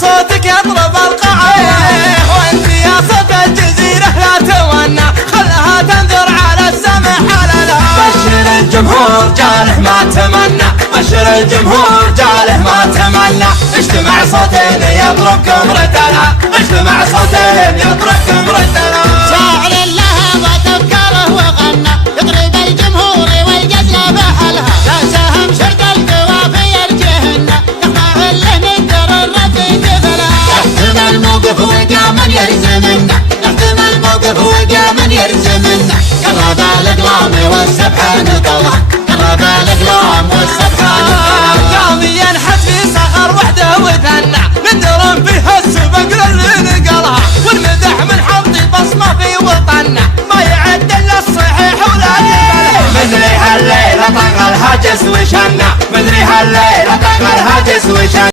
صوتك يضرب القاعة وانت يا صوت الجزيرة لا تونى خلها تنذر على السمح على الهوى. بشر الجمهور جاله ما تمنى بشر الجمهور جاله ما تمنى اجتمع صوتين يضربكم ردنا اجتمع صوتين يضربكم ردنا. شاعر لها وتفكره وغنى يضرب الجمهور والجزل بحلها لا سهم شرد القوافي الجهنة يخضع له ندر الرفيق فلها. يحتم الموقف وقام يرزمنا يحتم الموقف وقام يرزمنا قرب الاقلام والسبحان طلع قرب الاقلام والسبحان طلع. قام ينحت في صخر وحده وثنى ندرم فيها السبق للي نقلها والمدح من حط بصمه في وطننا ما يعد الا الصحيح ولا يقبلها. مدري هالليله طق الهاجس وشنا مدري هالليله طق الهاجس وشنا